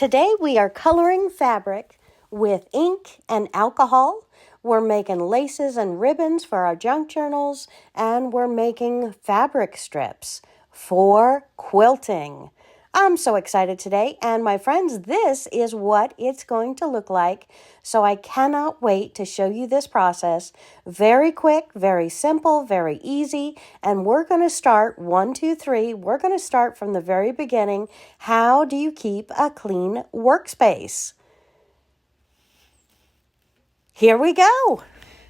Today we are coloring fabric with ink and alcohol. We're making laces and ribbons for our junk journals, and we're making fabric strips for quilting. I'm so excited today, and my friends, this is what it's going to look like. So I cannot wait to show you this process. Very quick, very simple, very easy. And we're going to start 1, 2, 3. We're going to start from the very beginning. How do you keep a clean workspace? Here we go.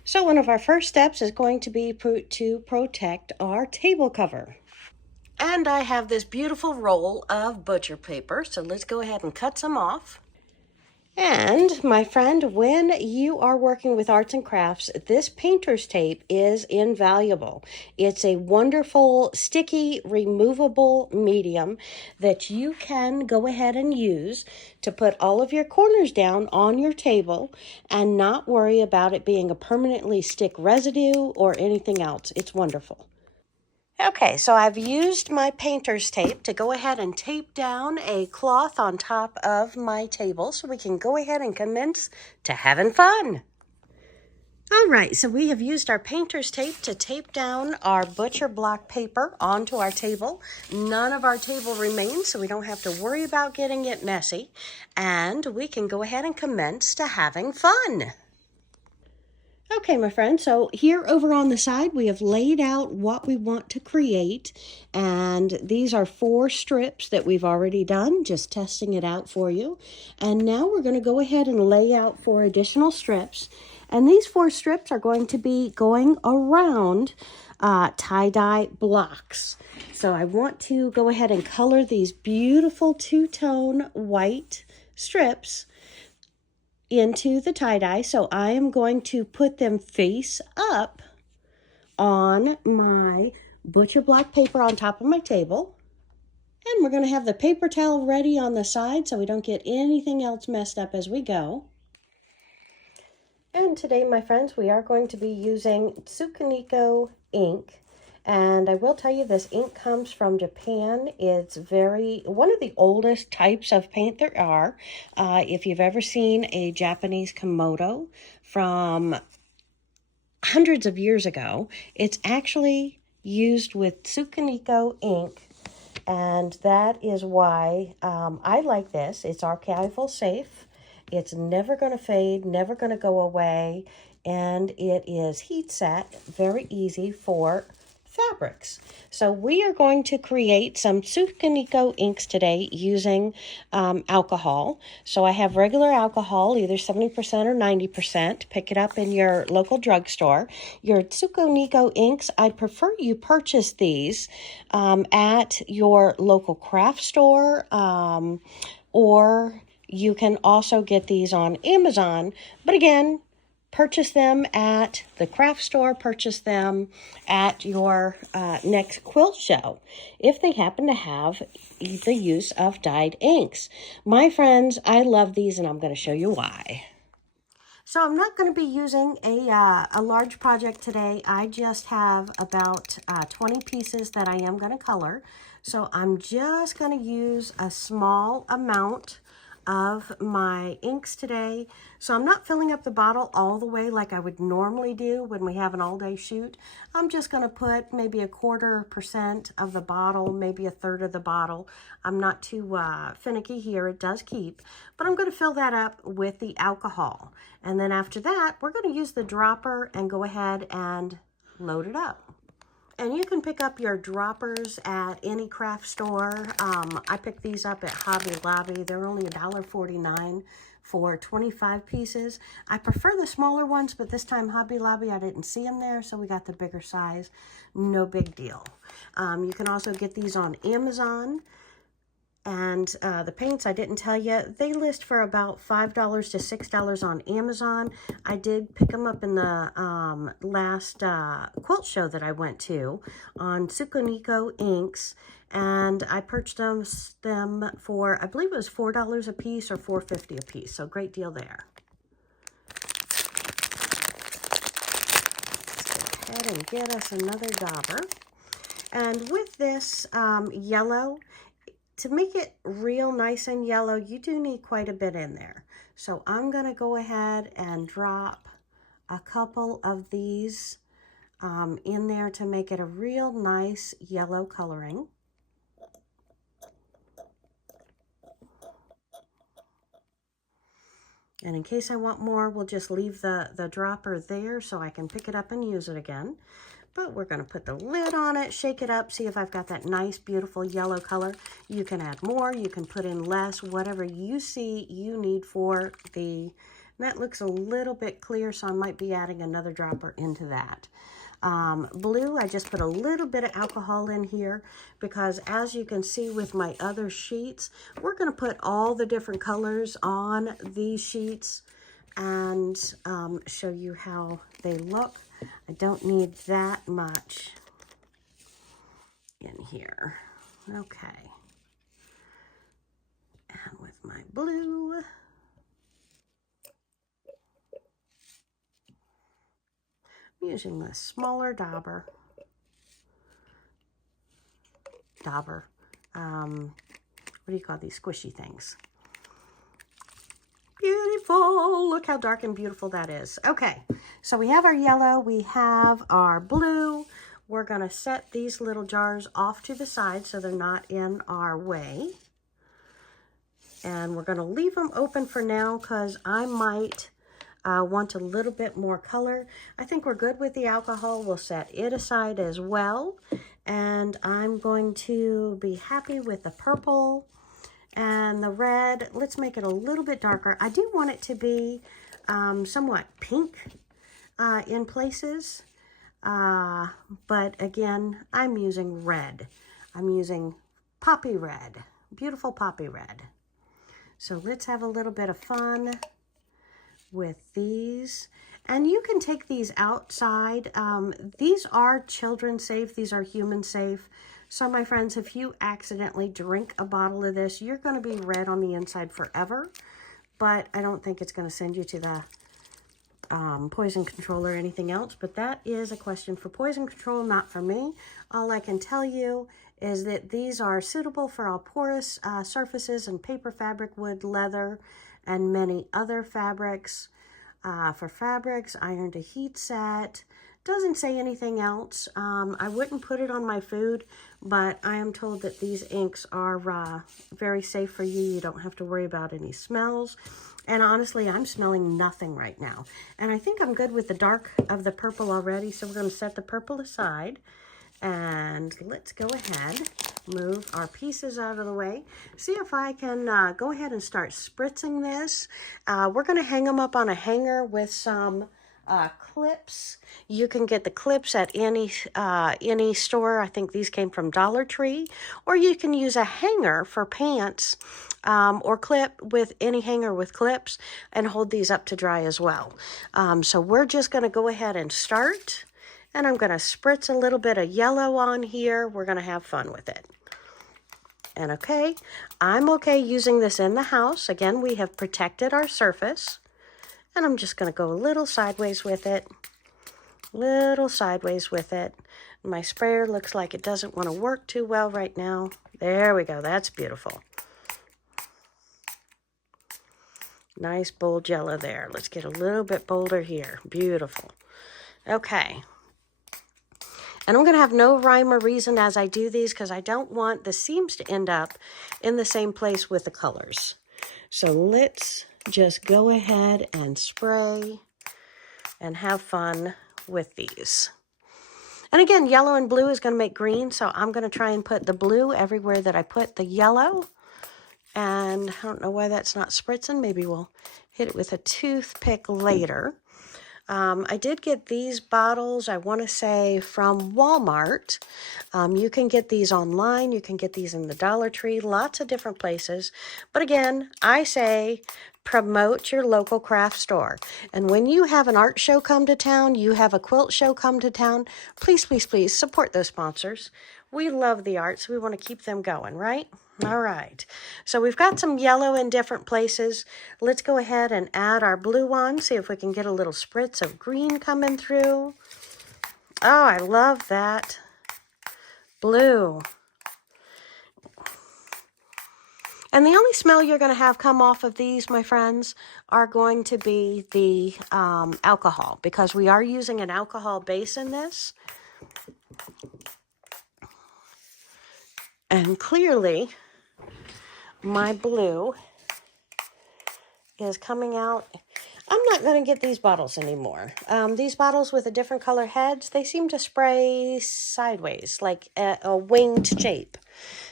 So one of our first steps is going to be to protect our table cover. And I have this beautiful roll of butcher paper, so let's go ahead and cut some off. And my friend, when you are working with arts and crafts, this painter's tape is invaluable. It's a wonderful, sticky, removable medium that you can go ahead and use to put all of your corners down on your table and not worry about it being a permanently stick residue or anything else. It's wonderful. Okay, so I've used my painter's tape to go ahead and tape down a cloth on top of my table so we can go ahead and commence to having fun. All right, so we have used our painter's tape to tape down our butcher block paper onto our table. None of our table remains, so we don't have to worry about getting it messy. And we can go ahead and commence to having fun. Okay, my friend, so here over on the side, we have laid out what we want to create. And these are 4 strips that we've already done, just testing it out for you. And now we're going to go ahead and lay out 4 additional strips. And these 4 strips are going to be going around tie-dye blocks. So I want to go ahead and color these beautiful 2-tone white strips into the tie-dye. So I am going to put them face up on my butcher block paper on top of my table. And we're going to have the paper towel ready on the side so we don't get anything else messed up as we go. And today, my friends, we are going to be using Tsukuniko ink. And I will tell you, this ink comes from Japan. It's one of the oldest types of paint there are. If you've ever seen a Japanese Komodo from hundreds of years ago, it's actually used with Tsukuniko ink. And that is why I like this. It's archival safe. It's never going to fade, never going to go away. And it is heat set, very easy for fabrics. So we are going to create some Tsukuniko inks today using alcohol. So I have regular alcohol, either 70% or 90%. Pick it up in your local drugstore. Your Tsukuniko inks, I prefer you purchase these at your local craft store, or you can also get these on Amazon. But again, purchase them at the craft store, purchase them at your next quilt show if they happen to have the use of dyed inks. My friends, I love these, and I'm going to show you why. So I'm not going to be using a large project today. I just have about 20 pieces that I am going to color. So I'm just going to use a small amount of my inks today. So I'm not filling up the bottle all the way like I would normally do when we have an all-day shoot. I'm just going to put maybe 1/4% of the bottle, maybe 1/3 of the bottle. I'm not too finicky here. It does keep. But I'm going to fill that up with the alcohol. And then after that, we're going to use the dropper and go ahead and load it up. And you can pick up your droppers at any craft store. I picked these up at Hobby Lobby. They're only $1.49 for 25 pieces. I prefer the smaller ones, but this time Hobby Lobby, I didn't see them there, so we got the bigger size. No big deal. You can also get these on Amazon. And the paints, I didn't tell you, they list for about $5 to $6 on Amazon. I did pick them up in the last quilt show that I went to on Tsukuniko inks, and I purchased them for, I believe it was $4 a piece or $4.50 a piece, so great deal there. Let's go ahead and get us another dauber. And with this yellow, to make it real nice and yellow, you do need quite a bit in there. So I'm going to go ahead and drop a couple of these in there to make it a real nice yellow coloring. And in case I want more, we'll just leave the dropper there so I can pick it up and use it again. But we're going to put the lid on it, shake it up, see if I've got that nice, beautiful yellow color. You can add more, you can put in less, whatever you see you need for the... That looks a little bit clear, so I might be adding another dropper into that. Blue, I just put a little bit of alcohol in here because as you can see with my other sheets, we're going to put all the different colors on these sheets and show you how they look. I don't need that much in here. Okay. And with my blue, I'm using the smaller dauber. What do you call these squishy things? Beautiful. Look how dark and beautiful that is. Okay, so we have our yellow, we have our blue. We're going to set these little jars off to the side so they're not in our way. And we're going to leave them open for now because I might want a little bit more color. I think we're good with the alcohol. We'll set it aside as well. And I'm going to be happy with the purple and the red. Let's make it a little bit darker. I do want it to be somewhat pink in places. But again, I'm using red. I'm using poppy red, beautiful poppy red. So let's have a little bit of fun with these. And you can take these outside. These are children safe. These are human safe. So my friends, if you accidentally drink a bottle of this, you're going to be red on the inside forever. But I don't think it's going to send you to the poison control or anything else. But that is a question for poison control, not for me. All I can tell you is that these are suitable for all porous surfaces and paper, fabric, wood, leather, and many other fabrics. For fabrics, iron to heat set. Doesn't say anything else. I wouldn't put it on my food, but I am told that these inks are very safe for you. You don't have to worry about any smells. And honestly, I'm smelling nothing right now. And I think I'm good with the dark of the purple already, so we're going to set the purple aside. And let's go ahead, move our pieces out of the way. See if I can go ahead and start spritzing this. We're going to hang them up on a hanger with some clips. You can get the clips at any store. I think these came from Dollar Tree. Or you can use a hanger for pants or clip with any hanger with clips and hold these up to dry as well. So we're just going to go ahead and start. And I'm going to spritz a little bit of yellow on here. We're going to have fun with it. And okay, I'm okay using this in the house. Again, we have protected our surface. And I'm just going to go a little sideways with it. Little sideways with it. My sprayer looks like it doesn't want to work too well right now. There we go. That's beautiful. Nice bold yellow there. Let's get a little bit bolder here. Beautiful. Okay. And I'm going to have no rhyme or reason as I do these because I don't want the seams to end up in the same place with the colors. So let's just go ahead and spray and have fun with these. And again, yellow and blue is going to make green, so I'm going to try and put the blue everywhere that I put the yellow. And I don't know why that's not spritzing. Maybe we'll hit it with a toothpick later. I did get these bottles, I want to say, from Walmart. You can get these online. You can get these in the Dollar Tree, lots of different places. But again, I say promote your local craft store. And when you have an art show come to town, you have a quilt show come to town, please, please, please support those sponsors. We love the arts. We want to keep them going, right? All right. So we've got some yellow in different places. Let's go ahead and add our blue on, see if we can get a little spritz of green coming through. Oh, I love that blue. And the only smell you're going to have come off of these, my friends, are going to be the alcohol, because we are using an alcohol base in this. And clearly, my blue is coming out. I'm not going to get these bottles anymore. These bottles with the different color heads, they seem to spray sideways, like a winged shape.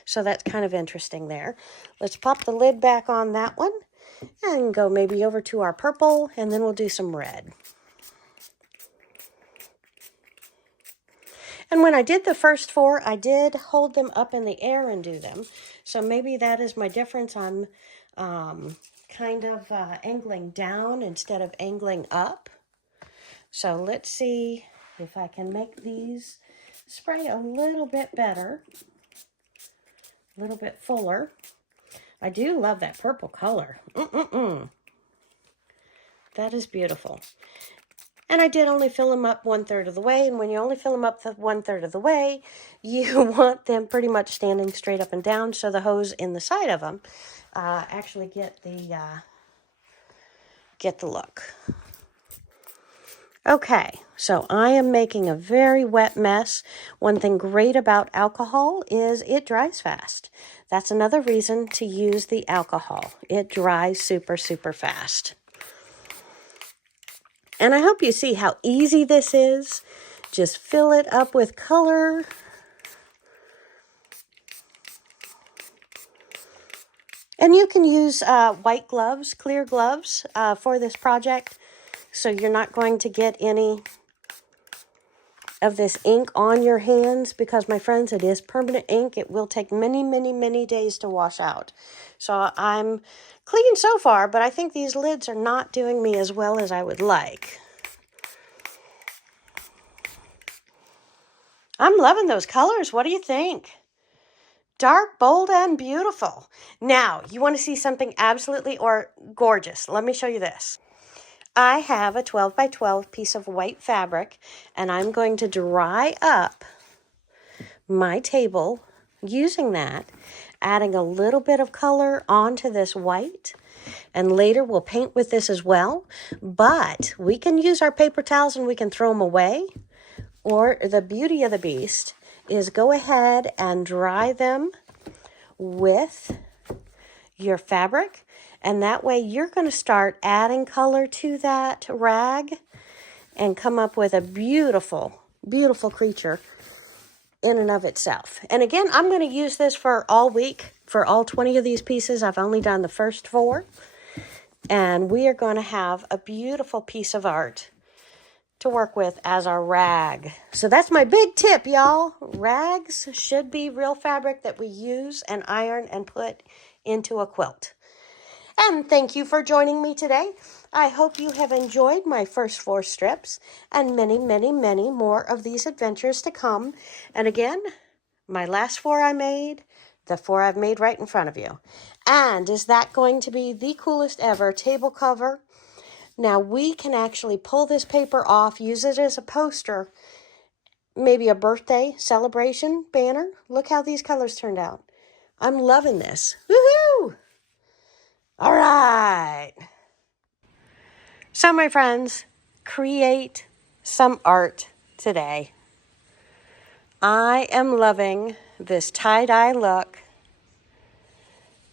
So that's kind of interesting there. Let's pop the lid back on that one and go maybe over to our purple, and then we'll do some red. And when I did the first 4, I did hold them up in the air and do them. So maybe that is my difference. I'm kind of angling down instead of angling up. So let's see if I can make these spray a little bit better, a little bit fuller. I do love that purple color. That is beautiful. And I did only fill them up 1/3 of the way. And when you only fill them up 1/3 of the way, you want them pretty much standing straight up and down, so the hose in the side of them actually get the look. Okay, so I am making a very wet mess. One thing great about alcohol is it dries fast. That's another reason to use the alcohol. It dries super, super fast. And I hope you see how easy this is. Just fill it up with color. And you can use white gloves, clear gloves for this project. So you're not going to get any of this ink on your hands, because, my friends, it is permanent ink. It will take many, many, many days to wash out. So I'm clean so far, but I think these lids are not doing me as well as I would like. I'm loving those colors. What do you think? Dark, bold, and beautiful. Now, you want to see something absolutely gorgeous. Let me show you this. I have a 12 by 12 piece of white fabric, and I'm going to dry up my table using that, adding a little bit of color onto this white, and later we'll paint with this as well. But we can use our paper towels and we can throw them away, or the beauty of the beast is go ahead and dry them with your fabric. And that way you're going to start adding color to that rag and come up with a beautiful, beautiful creature in and of itself. And again, I'm going to use this for all week, for all 20 of these pieces. I've only done the first 4. And we are going to have a beautiful piece of art to work with as our rag. So that's my big tip, y'all. Rags should be real fabric that we use and iron and put into a quilt. And thank you for joining me today. I hope you have enjoyed my first 4 strips and many, many, many more of these adventures to come. And again, my last 4 I made, the 4 I've made right in front of you. And is that going to be the coolest ever table cover? Now we can actually pull this paper off, use it as a poster, maybe a birthday celebration banner. Look how these colors turned out. I'm loving this. Woohoo! All right. So, my friends, create some art today. I am loving this tie-dye look.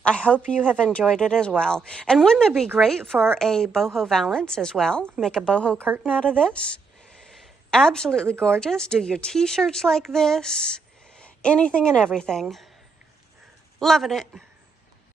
I hope you have enjoyed it as well. And wouldn't it be great for a boho valance as well? Make a boho curtain out of this. Absolutely gorgeous. Do your t-shirts like this. Anything and everything. Loving it.